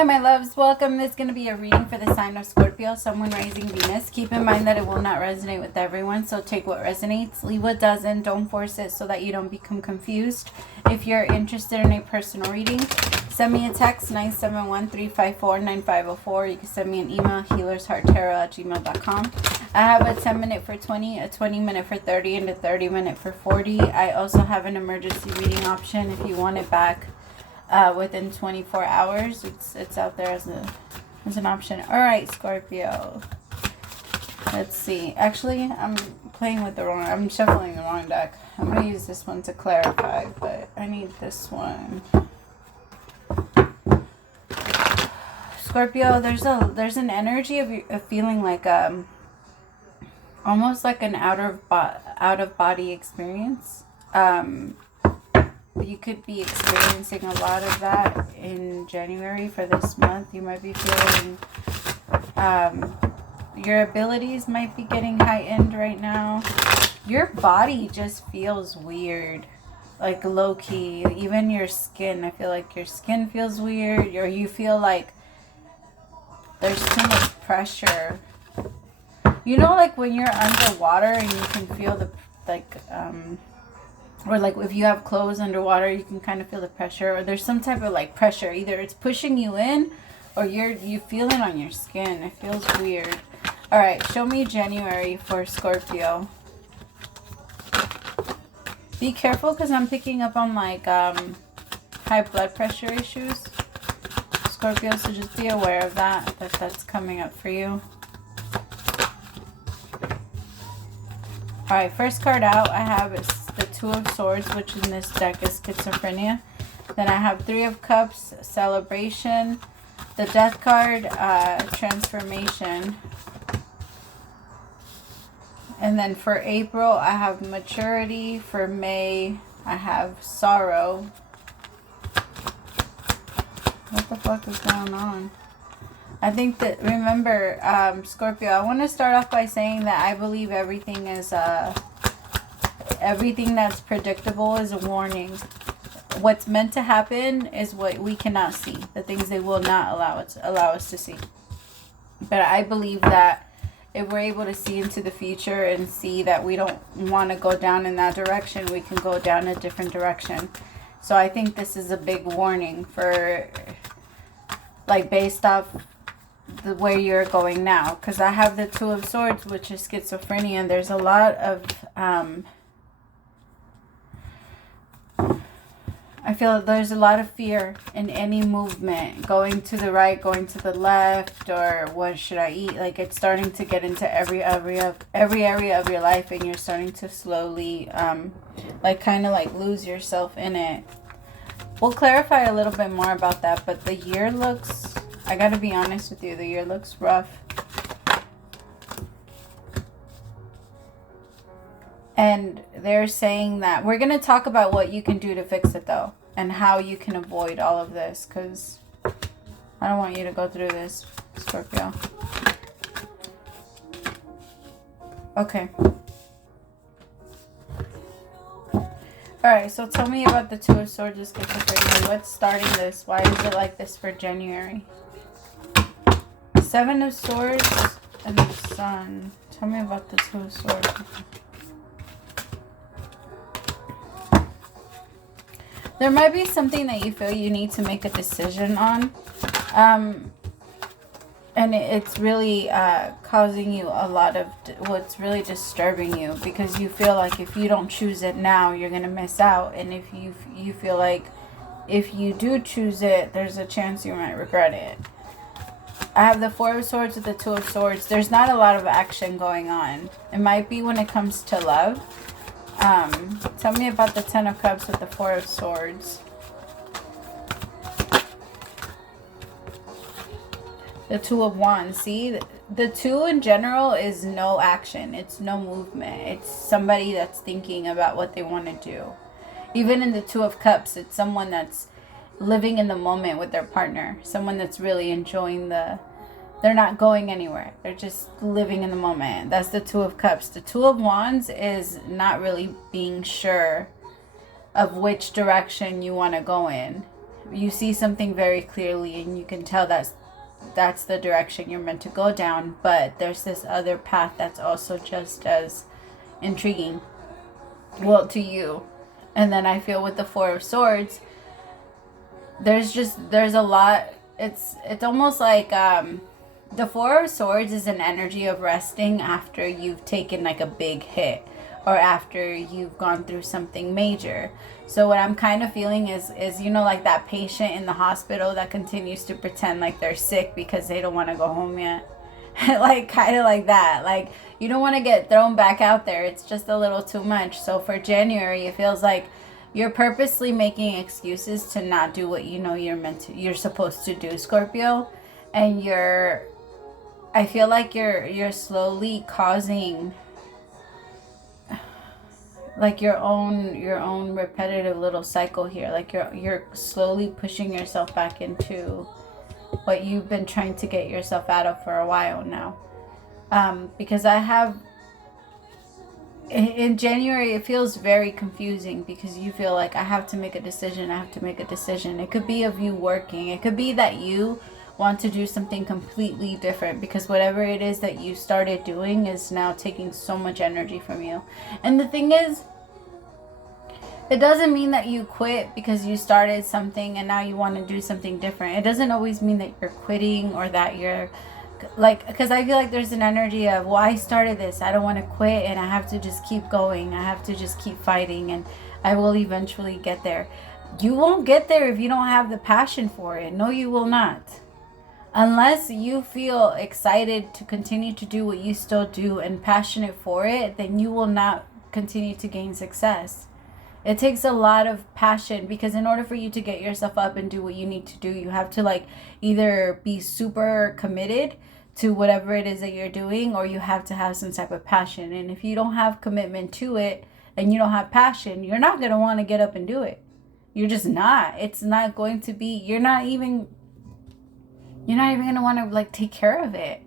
Hi my loves, welcome. This is going to be a reading for the sign of Scorpio, someone rising Venus. Keep in mind that it will not resonate with everyone, so take what resonates, leave what doesn't, don't force it so that you don't become confused. If you're interested in a personal reading, send me a text, 971-354-9504. You can send me an email, HealersHeartTarot@gmail.com. I have a 10-minute for 20, a 20-minute for 30, and a 30-minute for 40. I also have an emergency reading option if you want it back within 24 hours. It's out there as an option. All right, Scorpio. Let's see. Actually, I'm shuffling the wrong deck. I'm gonna use this one to clarify, but I need this one. Scorpio, there's an energy of feeling like almost like an out of body experience. You could be experiencing a lot of that in January for this month. You might be feeling your abilities might be getting heightened right now. Your body just feels weird, like low-key. Even your skin, I feel like your skin feels weird, or you feel like there's too much pressure. You know, like when you're underwater and you can feel the or like if you have clothes underwater, you can kind of feel the pressure, or there's some type of like pressure. Either it's pushing you in or you feel it on your skin. It feels weird. All right, show me January for Scorpio. Be careful because I'm picking up on like high blood pressure issues, Scorpio, so just be aware of that's coming up for you. All right, first card out I have is the Two of Swords, which in this deck is schizophrenia. Then I have Three of Cups, celebration. The Death card, transformation. And then for April, I have maturity. For May, I have sorrow. What the fuck is going on? I think that, remember, Scorpio, I want to start off by saying that I believe everything is, everything that's predictable is a warning. What's meant to happen is what we cannot see. The things they will not allow us to see. But I believe that if we're able to see into the future and see that we don't want to go down in that direction, we can go down a different direction. So I think this is a big warning for, like, based off the way you're going now. Because I have the Two of Swords, which is schizophrenia, and there's a lot of I feel there's a lot of fear in any movement, going to the right, going to the left, or what should I eat? Like, it's starting to get into every area of your life, and you're starting to slowly like kind of like lose yourself in it. We'll clarify a little bit more about that, but the year looks, I gotta be honest with you, the year looks rough. And they're saying that we're going to talk about what you can do to fix it, though, and how you can avoid all of this, because I don't want you to go through this, Scorpio. Okay. All right, so tell me about the Two of Swords of schizophrenia. What's starting this? Why is it like this for January? Seven of Swords and the Sun. Tell me about the Two of Swords. There might be something that you feel you need to make a decision on. And it's really causing you a lot of what's really disturbing you, because you feel like if you don't choose it now, you're going to miss out. And if you feel like if you do choose it, there's a chance you might regret it. I have the Four of Swords with the Two of Swords. There's not a lot of action going on. It might be when it comes to love. Tell me about the Ten of Cups with the Four of Swords. The Two of Wands. See, the two in general is no action. It's no movement. It's somebody that's thinking about what they want to do. Even in the Two of Cups, it's someone that's living in the moment with their partner. Someone that's really enjoying they're not going anywhere. They're just living in the moment. That's the Two of Cups. The Two of Wands is not really being sure of which direction you want to go in. you see something very clearly, and you can tell that's the direction you're meant to go down. But there's this other path that's also just as intriguing, well, to you. And then I feel with the Four of Swords, there's a lot. It's almost like the Four of Swords is an energy of resting after you've taken like a big hit, or after you've gone through something major. So what I'm kind of feeling is like that patient in the hospital that continues to pretend like they're sick because they don't want to go home yet. Like, kind of like that. Like, you don't want to get thrown back out there. It's just a little too much. So for January, it feels like you're purposely making excuses to not do what you know you're supposed to do, Scorpio. And I feel like you're slowly causing like your own repetitive little cycle here. Like you're slowly pushing yourself back into what you've been trying to get yourself out of for a while now. Because in January, it feels very confusing because you feel like I have to make a decision. It could be of you working. It could be that you want to do something completely different, because whatever it is that you started doing is now taking so much energy from you. And the thing is, it doesn't mean that you quit because you started something and now you want to do something different. It doesn't always mean that you're quitting, or that you're like, because I feel like there's an energy of, well, I started this, I don't want to quit, and I have to just keep going, I have to just keep fighting, and I will eventually get there. You won't get there if you don't have the passion for it. No, you will not. Unless you feel excited to continue to do what you still do and passionate for it, then you will not continue to gain success. It takes a lot of passion, because in order for you to get yourself up and do what you need to do, you have to like either be super committed to whatever it is that you're doing, or you have to have some type of passion. And if you don't have commitment to it and you don't have passion, you're not going to want to get up and do it. You're just not. It's not going to be, you're not even going to want to like take care of it.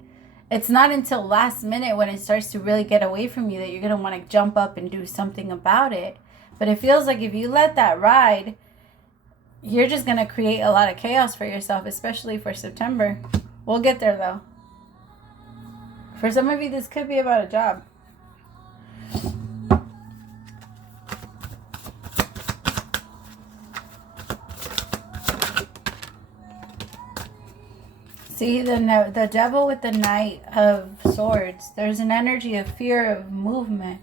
It's not until last minute, when it starts to really get away from you, that you're going to want to jump up and do something about it. But it feels like if you let that ride, you're just going to create a lot of chaos for yourself, especially for September. We'll get there though. For some of you, this could be about a job. See, the devil with the Knight of Swords, there's an energy of fear of movement.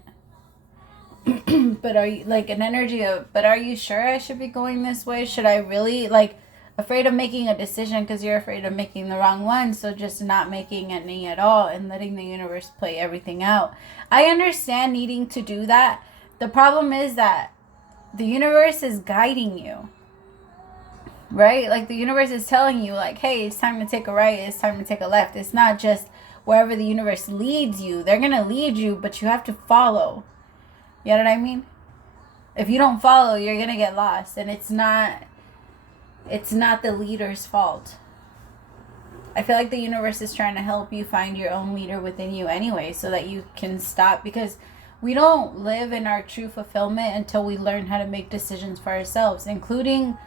But are you like an energy of, but are you sure I should be going this way? Should I really, like, afraid of making a decision because you're afraid of making the wrong one, so just not making any at all and letting the universe play everything out. I understand needing to do that. The problem is that the universe is guiding you, right? Like, the universe is telling you, like, hey, it's time to take a right, it's time to take a left. It's not just wherever the universe leads you. They're gonna lead you, but you have to follow. You know what I mean? If you don't follow, you're gonna get lost, and it's not the leader's fault. I feel like the universe is trying to help you find your own leader within you anyway, so that you can stop, because we don't live in our true fulfillment until we learn how to make decisions for ourselves, including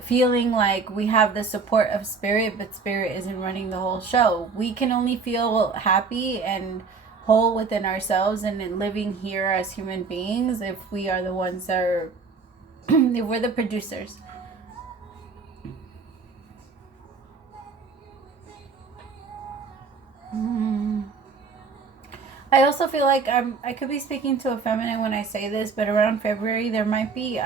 feeling like we have the support of spirit, but spirit isn't running the whole show. We can only feel happy and whole within ourselves and in living here as human beings if we are the ones that are if we're the producers. I also feel like I could be speaking to a feminine when I say this, but around February there might be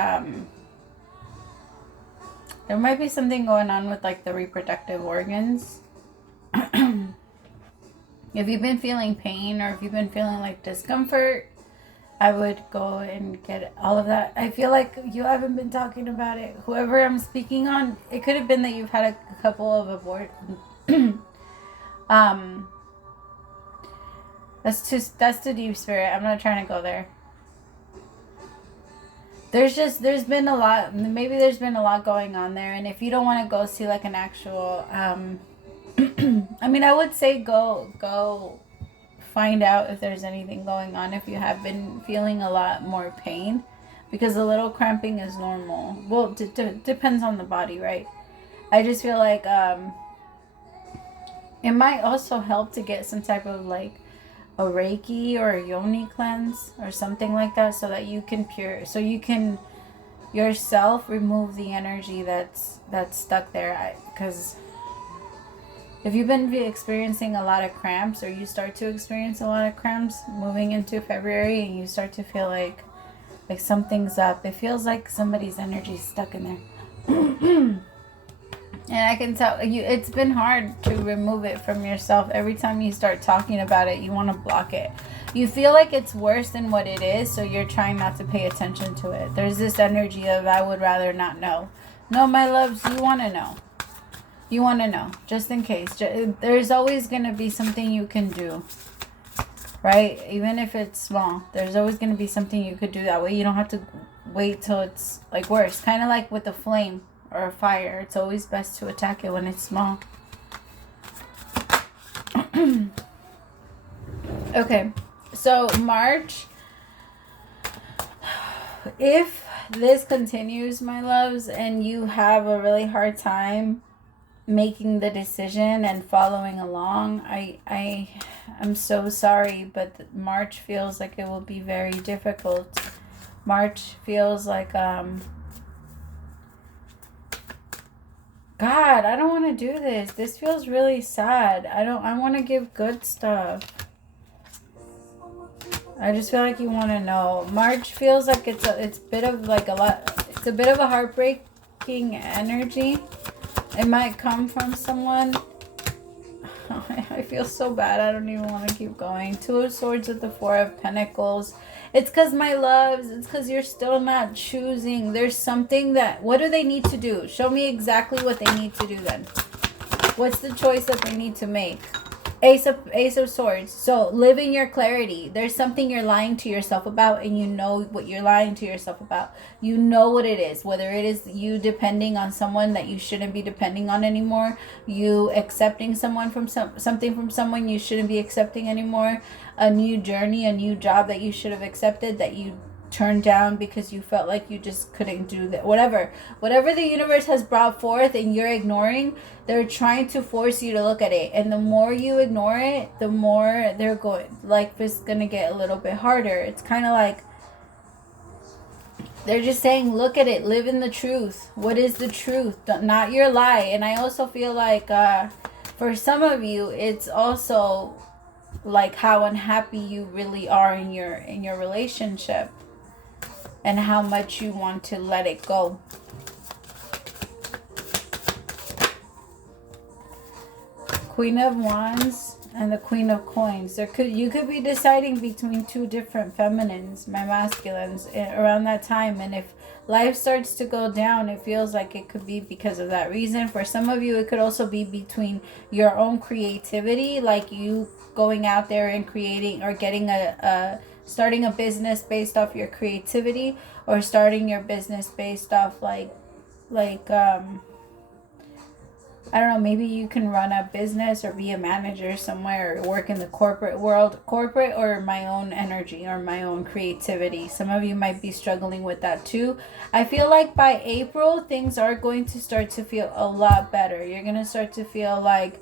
something going on with like the reproductive organs. If you've been feeling pain, or if you've been feeling like discomfort, I would go and get all of that. I feel like you haven't been talking about it. Whoever I'm speaking on, it could have been that you've had a couple of abortions. That's too deep, spirit. I'm not trying to go there. There's been a lot. Maybe there's been a lot going on there, and if you don't want to go see like an actual I mean, I would say go find out if there's anything going on if you have been feeling a lot more pain, because a little cramping is normal. Well, depends on the body, right? I just feel like it might also help to get some type of like a Reiki or a Yoni cleanse or something like that, so that you can yourself remove the energy that's stuck there. Because if you've been experiencing a lot of cramps, or you start to experience a lot of cramps moving into February, and you start to feel like something's up, it feels like somebody's energy is stuck in there. And I can tell you, it's been hard to remove it from yourself. Every time you start talking about it, you want to block it. You feel like it's worse than what it is, so you're trying not to pay attention to it. There's this energy of, I would rather not know. No, my loves, you want to know. You want to know, just in case. There's always going to be something you can do, right? Even if it's small, there's always going to be something you could do. That way you don't have to wait till it's like worse. Kind of like with a flame or a fire. It's always best to attack it when it's small. Okay, so March, if this continues, my loves, and you have a really hard time making the decision and following along, I'm so sorry, but March feels like it will be very difficult. March feels like God, I don't want to do this. This feels really sad. I want to give good stuff. I just feel like you want to know. March feels like it's a bit of like it's a bit of a heartbreaking energy. It might come from someone. I feel so bad. I don't even want to keep going. Two of Swords with the Four of Pentacles. It's because, my loves, it's because you're still not choosing. There's something that, what do they need to do? Show me exactly what they need to do then. What's the choice that they need to make? Ace of Swords. So live in your clarity. There's something you're lying to yourself about, and you know what you're lying to yourself about. You know what it is. Whether it is you depending on someone that you shouldn't be depending on anymore, you accepting someone from something from someone you shouldn't be accepting anymore, a new journey, a new job that you should have accepted that you turned down because you felt like you just couldn't do that. Whatever the universe has brought forth and you're ignoring, they're trying to force you to look at it. And the more you ignore it, the more they're going, like, it's gonna get a little bit harder. It's kind of like they're just saying, look at it, live in the truth. What is the truth? Not your lie. And I also feel like for some of you, it's also like how unhappy you really are in your relationship, and how much you want to let it go. Queen of Wands and the Queen of Coins. You could be deciding between two different feminines, my masculines, around that time. And if life starts to go down, it feels like it could be because of that reason. For some of you, it could also be between your own creativity, like you going out there and creating, or getting starting a business based off your creativity, or starting your business based off like I don't know, maybe you can run a business or be a manager somewhere, or work in the corporate world, or my own energy or my own creativity. Some of you might be struggling with that too. I feel like by April, things are going to start to feel a lot better. You're going to start to feel like,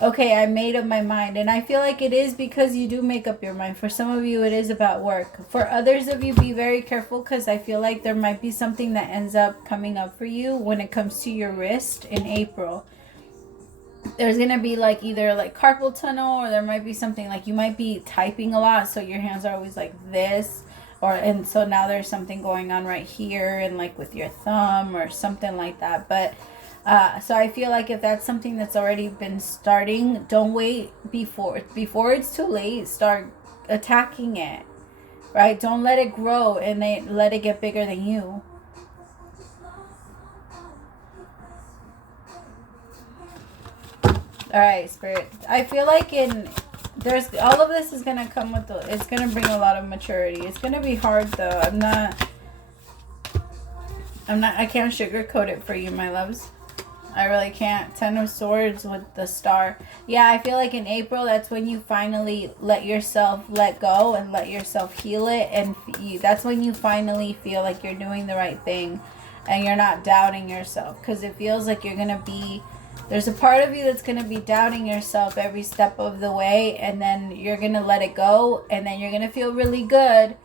okay, I made up my mind. And I feel like it is because you do make up your mind. For some of you, it is about work. For others of you, be very careful, because I feel like there might be something that ends up coming up for you when it comes to your wrist in April. There's going to be like either like carpal tunnel, or there might be something like you might be typing a lot, so your hands are always like this. And so now there's something going on right here, and like with your thumb or something like that. But so I feel like if that's something that's already been starting, don't wait before it's too late. Start attacking it, right? Don't let it grow and let it get bigger than you. All right, Spirit. I feel like there's all of this is gonna come with it's gonna bring a lot of maturity. It's gonna be hard though. I can't sugarcoat it for you, my loves. I really can't. Ten of Swords with the Star. Yeah, I feel like in April, that's when you finally let yourself let go and let yourself heal it. And that's when you finally feel like you're doing the right thing and you're not doubting yourself. Because it feels like you're going to be... There's a part of you that's going to be doubting yourself every step of the way. And then you're going to let it go. And then you're going to feel really good.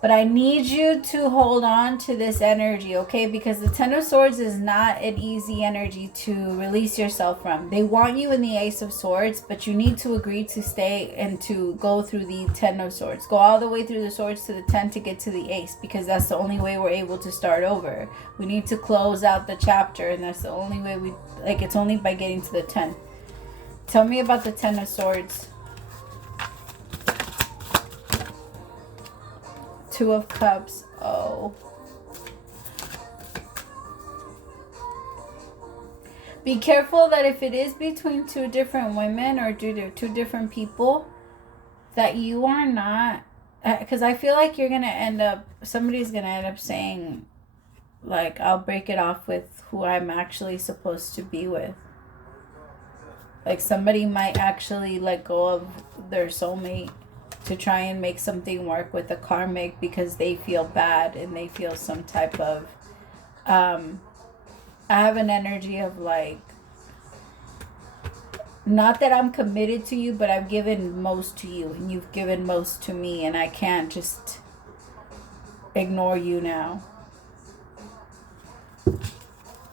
But I need you to hold on to this energy, okay? Because the Ten of Swords is not an easy energy to release yourself from. They want you in the Ace of Swords, but you need to agree to stay and to go through the Ten of Swords. Go all the way through the Swords to the 10 to get to the Ace, because that's the only way we're able to start over. We need to close out the chapter, and that's the only way we... Like, it's only by getting to the 10. Tell me about the Ten of Swords. Two of Cups. Oh. Be careful that if it is between two different women or due to two different people, that you are not... Because I feel like you're going to end up... Somebody's going to end up saying, like, I'll break it off with who I'm actually supposed to be with. Like, somebody might actually let go of their soulmate to try and make something work with the karmic because they feel bad and they feel some type of... I have an energy of like... Not that I'm committed to you, but I've given most to you and you've given most to me, and I can't just ignore you now.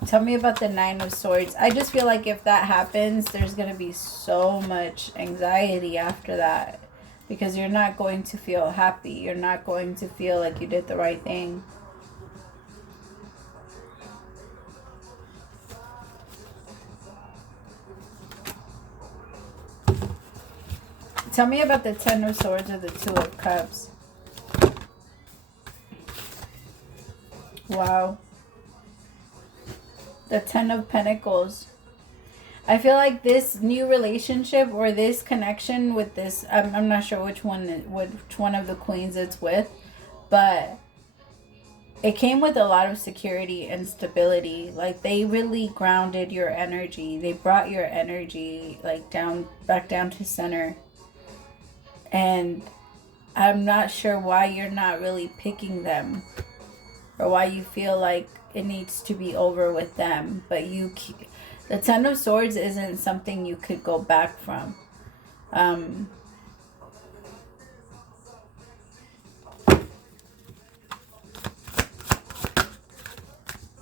Tell me about the Nine of Swords. I just feel like if that happens, there's going to be so much anxiety after that. Because you're not going to feel happy. You're not going to feel like you did the right thing. Tell me about the Ten of Swords or the Two of Cups. Wow. The Ten of Pentacles. I feel like this new relationship or this connection with this, I'm not sure which one of the queens it's with, but it came with a lot of security and stability. Like, they really grounded your energy. They brought your energy like back down to center. And I'm not sure why you're not really picking them, or why you feel like it needs to be over with them, but the Ten of Swords isn't something you could go back from.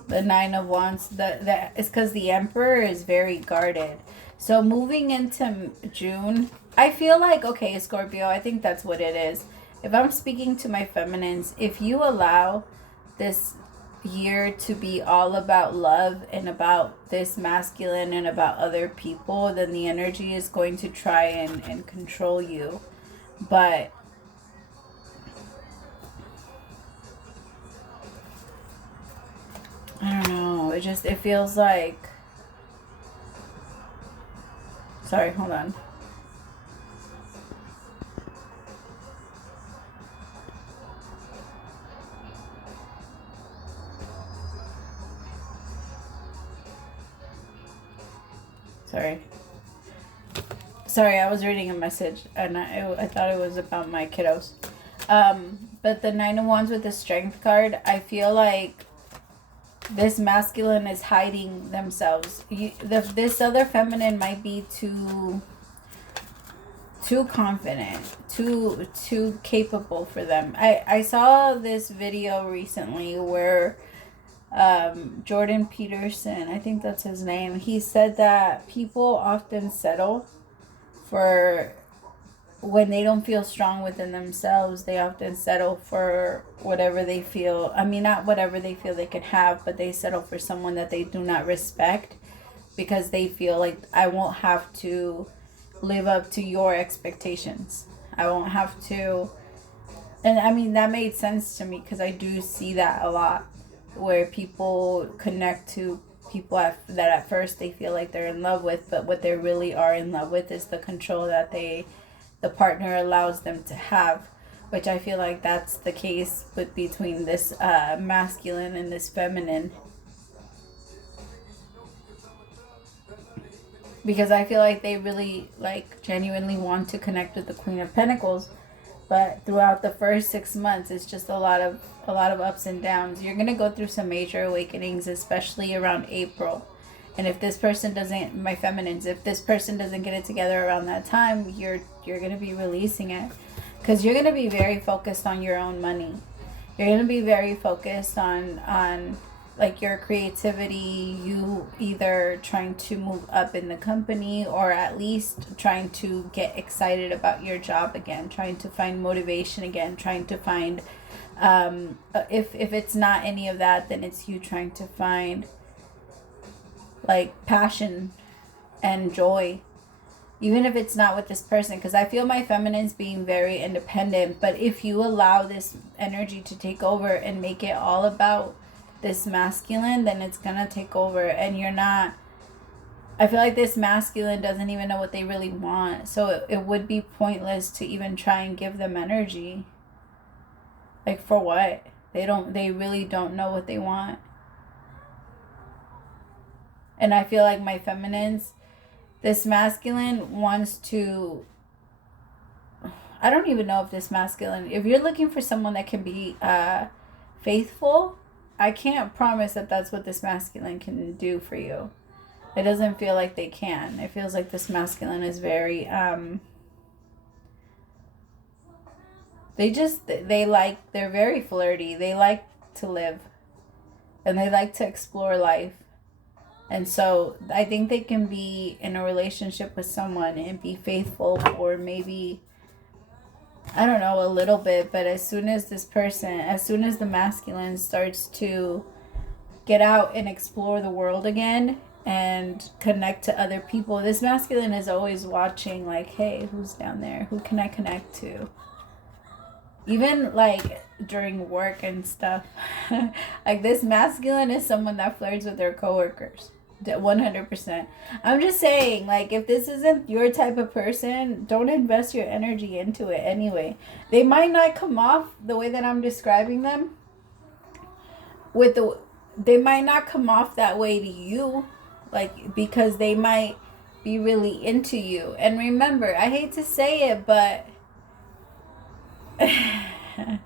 The Nine of Wands, it's because the Emperor is very guarded. So moving into June, I feel like, okay, Scorpio, I think that's what it is. If I'm speaking to my feminines, if you allow this year to be all about love and about this masculine and about other people, then the energy is going to try and control you. But I don't know, it feels like... Sorry, hold on. Sorry, I was reading a message and I thought it was about my kiddos. But the Nine of Wands with the Strength card, I feel like this masculine is hiding themselves. This other feminine might be too confident, too capable for them. I saw this video recently where Jordan Peterson, I think that's his name, he said that people often settle for when they don't feel strong within themselves. They often settle for whatever they feel, not whatever they feel they can have, but they settle for someone that they do not respect, because they feel like, I won't have to live up to your expectations. I won't have to. And that made sense to me, because I do see that a lot, where people connect to people that at first they feel like they're in love with, but what they really are in love with is the control that the partner allows them to have, which I feel like that's the case between this masculine and this feminine. because I feel like they really like genuinely want to connect with the Queen of Pentacles. But throughout the first 6 months, it's just a lot of ups and downs. You're gonna go through some major awakenings, especially around April. And if this person doesn't, my feminines, if this person doesn't get it together around that time, you're gonna be releasing it, because you're gonna be very focused on your own money. You're gonna be very focused on like your creativity, you either trying to move up in the company or at least trying to get excited about your job again, trying to find motivation again, trying to find, if it's not any of that, then it's you trying to find like passion and joy, even if it's not with this person. Because I feel my feminines being very independent, but if you allow this energy to take over and make it all about this masculine, then it's gonna take over, and you're not, I feel like this masculine doesn't even know what they really want, so it would be pointless to even try and give them energy. Like, for what? They really don't know what they want. And I feel like my feminines, this masculine wants to, I don't even know if this masculine, if you're looking for someone that can be faithful, I can't promise that that's what this masculine can do for you. It doesn't feel like they can. It feels like this masculine is very, they're very flirty. They like to live. And they like to explore life. And so I think they can be in a relationship with someone and be faithful for maybe, I don't know, a little bit. But as soon as the masculine starts to get out and explore the world again and connect to other people, this masculine is always watching, like, hey, who's down there? Who can I connect to? Even like during work and stuff. Like, this masculine is someone that flirts with their coworkers. 100%. I'm just saying, like, if this isn't your type of person, don't invest your energy into it anyway. They might not come off the way that I'm describing them. They might not come off that way to you, like, because they might be really into you. And remember, I hate to say it, but I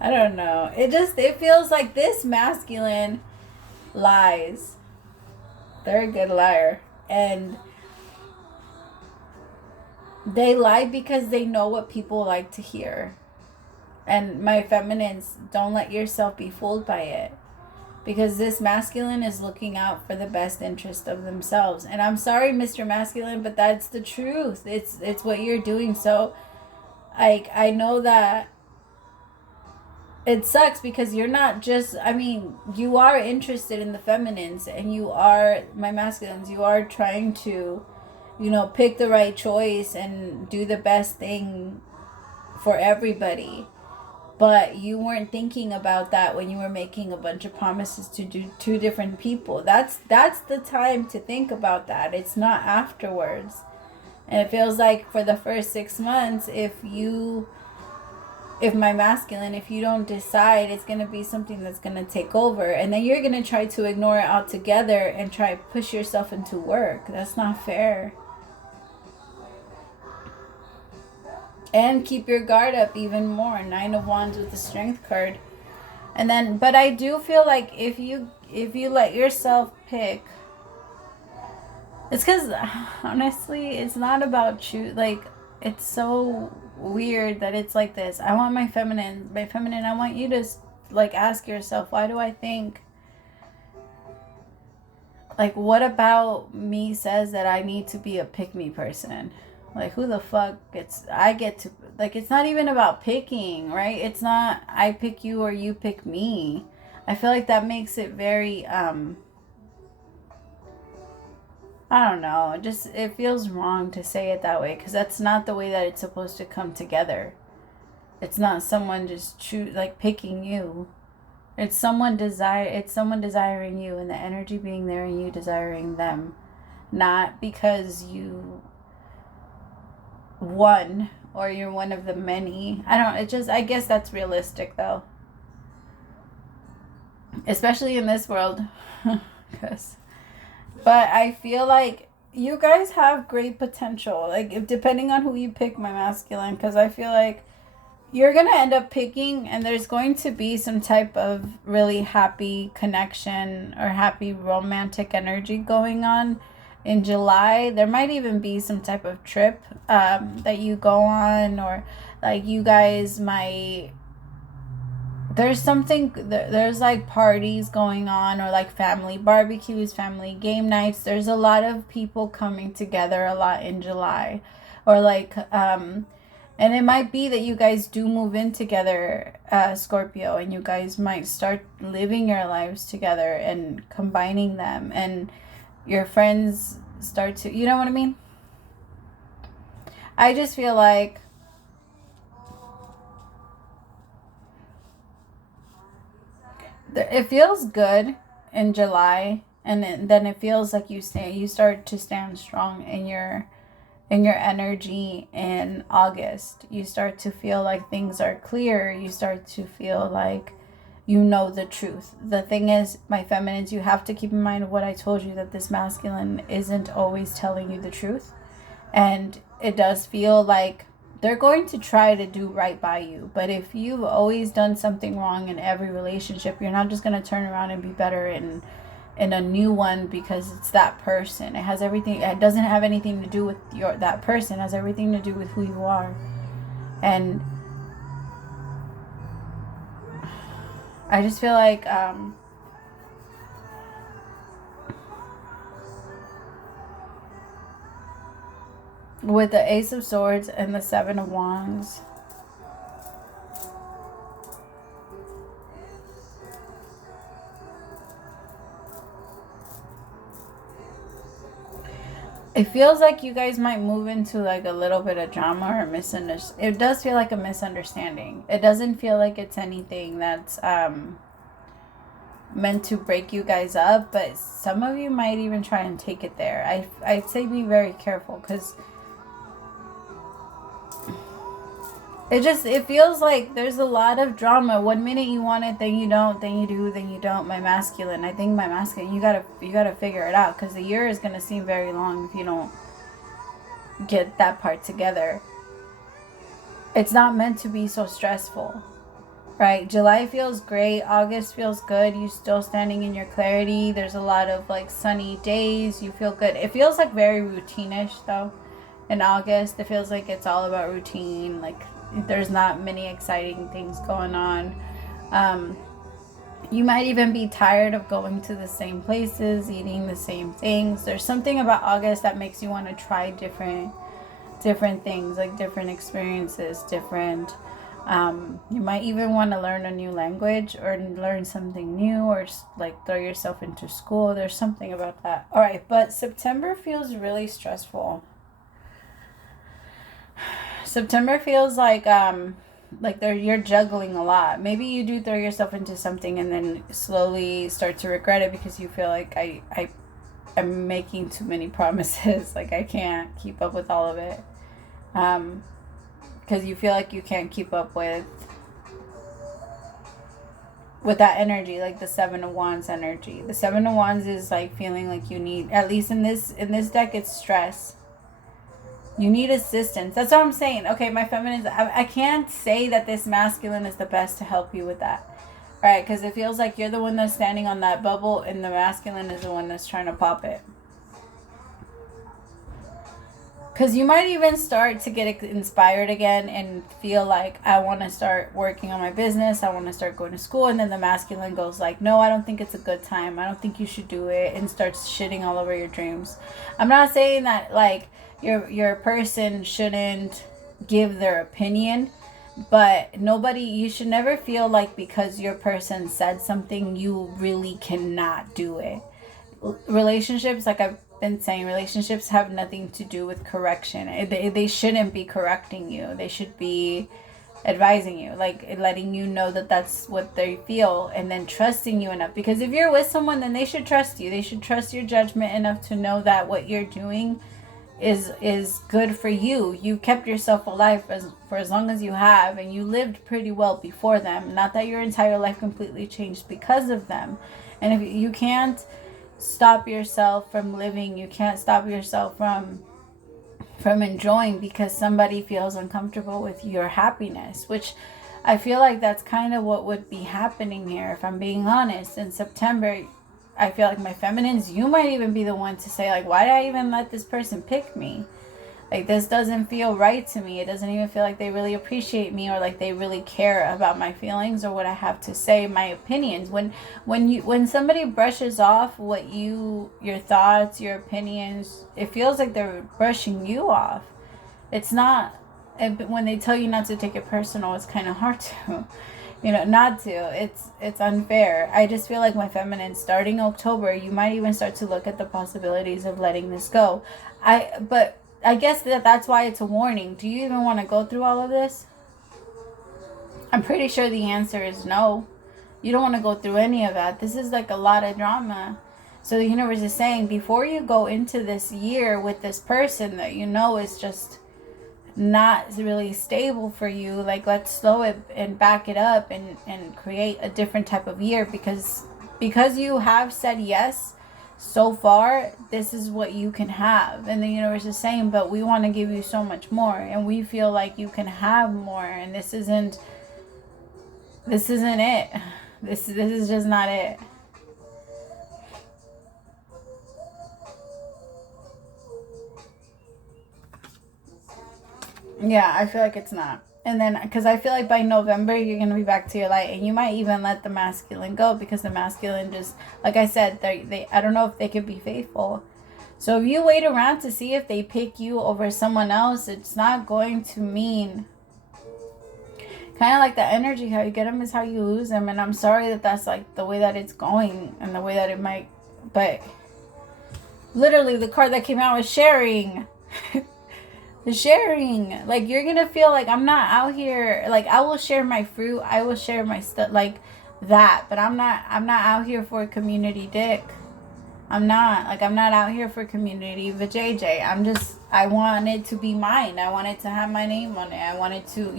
don't know. It feels like this masculine lies. They're a good liar. And they lie because they know what people like to hear. And my feminines, don't let yourself be fooled by it. Because this masculine is looking out for the best interest of themselves. And I'm sorry, Mr. Masculine, but that's the truth. It's what you're doing. So, like, I know that it sucks because you're not just, I mean, you are interested in the feminines, and you are, my masculines, you are trying to, pick the right choice and do the best thing for everybody. But you weren't thinking about that when you were making a bunch of promises to do 2 different people. That's the time to think about that. It's not afterwards. And it feels like for the first 6 months, if my masculine, if you don't decide, it's going to be something that's going to take over. And then you're going to try to ignore it altogether and try to push yourself into work. That's not fair. And keep your guard up even more. 9 of Wands with the Strength card. And then, but I do feel like if you let yourself pick, it's because, honestly, it's not about you. Like, it's so weird that it's like this. I want my feminine, I want you to, like, ask yourself, why do I think, like, what about me says that I need to be a pick-me person? Like, who the fuck I get to, like, it's not even about picking, right? It's not I pick you or you pick me. I feel like that makes it very, I don't know. It feels wrong to say it that way, because that's not the way that it's supposed to come together. It's not someone just picking you. It's someone desiring you, and the energy being there and you desiring them. Not because you one or you're one of the many. I guess that's realistic though. Especially in this world. But I feel like you guys have great potential. Like, if, depending on who you pick, my masculine, because I feel like you're going to end up picking, and there's going to be some type of really happy connection or happy romantic energy going on in July. There might even be some type of trip that you go on, or like you guys might, there's something, there's like parties going on, or like family barbecues, family game nights. There's a lot of people coming together a lot in July, or like and it might be that you guys do move in together, Scorpio, and you guys might start living your lives together and combining them, and your friends start to, you know what I mean? I just feel like it feels good in July, and then it feels like you start to stand strong in your energy in August. You start to feel like things are clear. You start to feel like you know the truth. The thing is, my feminines, you have to keep in mind what I told you, that this masculine isn't always telling you the truth. And it does feel like they're going to try to do right by you. But if you've always done something wrong in every relationship, you're not just going to turn around and be better in a new one because it's that person. It has everything, it doesn't have anything to do with that person. It has everything to do with who you are. And I just feel like with the Ace of Swords and the Seven of Wands, it feels like you guys might move into like a little bit of drama or misunderstanding. It does feel like a misunderstanding. It doesn't feel like it's anything that's meant to break you guys up, but some of you might even try and take it there. I'd say be very careful, because it feels like there's a lot of drama. One minute you want it, then you don't, then you do, then you don't. My masculine, I think my masculine, you gotta figure it out, because the year is gonna seem very long if you don't get that part together. It's not meant to be so stressful, right? July feels great. August feels good. You still standing in your clarity. There's a lot of like sunny days. You feel good. It feels like very routine-ish though. In August, it feels like it's all about routine. Like, there's not many exciting things going on. You might even be tired of going to the same places, eating the same things. There's something about August that makes you want to try different things, like different experiences, different. You might even want to learn a new language or learn something new, or just like throw yourself into school. There's something about that. All right, but September feels really stressful. September feels like you're juggling a lot. Maybe you do throw yourself into something and then slowly start to regret it, because you feel like I'm making too many promises. Like, I can't keep up with all of it. Because you feel like you can't keep up with that energy, like the Seven of Wands energy. The Seven of Wands is like feeling like you need, at least in this deck, it's stress. You need assistance. That's what I'm saying. Okay, my feminines, I can't say that this masculine is the best to help you with that. All right, because it feels like you're the one that's standing on that bubble, and the masculine is the one that's trying to pop it. Because you might even start to get inspired again and feel like, I want to start working on my business. I want to start going to school. And then the masculine goes like, no, I don't think it's a good time. I don't think you should do it. And starts shitting all over your dreams. I'm not saying that like your person shouldn't give their opinion. But you should never feel like because your person said something, you really cannot do it. Relationships, like I've been saying, relationships have nothing to do with correction. They shouldn't be correcting you. They should be advising you, like letting you know that that's what they feel, and then trusting you enough. Because if you're with someone, then they should trust you. They should trust your judgment enough to know that what you're doing is good for you. You kept yourself alive for as long as you have, and you lived pretty well before them. Not that your entire life completely changed because of them. And if you can't stop yourself from living. You can't stop yourself from enjoying because somebody feels uncomfortable with your happiness, which I feel like that's kind of what would be happening here. If I'm being honest, in September, I feel like my feminines, you might even be the one to say, like, why did I even let this person pick me? Like, this doesn't feel right to me. It doesn't even feel like they really appreciate me, or like they really care about my feelings or what I have to say, my opinions. When somebody brushes off what your thoughts, your opinions, it feels like they're brushing you off. It's not, when they tell you not to take it personal, it's kind of hard to, not to. It's unfair. I just feel like my feminine, starting October, you might even start to look at the possibilities of letting this go. But I guess that's why it's a warning. Do you even want to go through all of this? I'm pretty sure the answer is no. You don't want to go through any of that. This is like a lot of drama. So the universe is saying, before you go into this year with this person that you know is just not really stable for you, like, let's slow it and back it up and create a different type of year, because you have said yes so far, this is what you can have. And the universe is saying, but we want to give you so much more, and we feel like you can have more, and this isn't it. This is just not it. Yeah, I feel like it's not. And then, because I feel like by November, you're going to be back to your light. And you might even let the masculine go, because the masculine just, like I said, they I don't know if they could be faithful. So if you wait around to see if they pick you over someone else, it's not going to mean, kind of like the energy, how you get them is how you lose them. And I'm sorry that that's like the way that it's going and the way that it might, but literally the card that came out was sharing. The sharing, like, you're gonna feel like, I'm not out here, like, I will share my fruit, I will share my stuff, like that, but I'm not out here for a community dick. I'm not out here for community vajayjay. I want it to be mine. I want it to have my name on it. I want it to,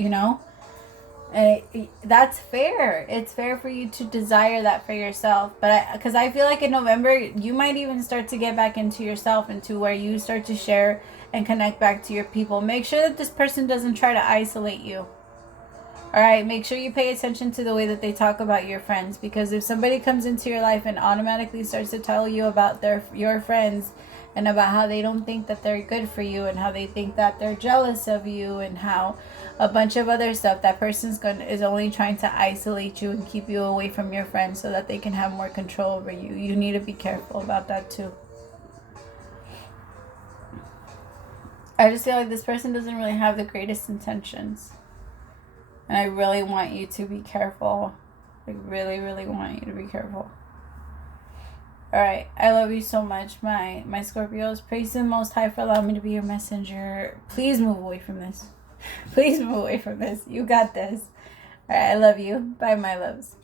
and that's fair. It's fair for you to desire that for yourself. But because I feel like in November, you might even start to get back into yourself, into where you start to share and connect back to your people. Make sure that this person doesn't try to isolate you. All right, make sure you pay attention to the way that they talk about your friends, because if somebody comes into your life and automatically starts to tell you about your friends, and about how they don't think that they're good for you, and how they think that they're jealous of you, and how a bunch of other stuff, that person's is only trying to isolate you and keep you away from your friends so that they can have more control over you. You need to be careful about that too. I just feel like this person doesn't really have the greatest intentions. And I really want you to be careful. I really, really want you to be careful. Alright, I love you so much, my Scorpios. Praise the Most High for allowing me to be your messenger. Please move away from this. Please move away from this. You got this. Alright, I love you. Bye, my loves.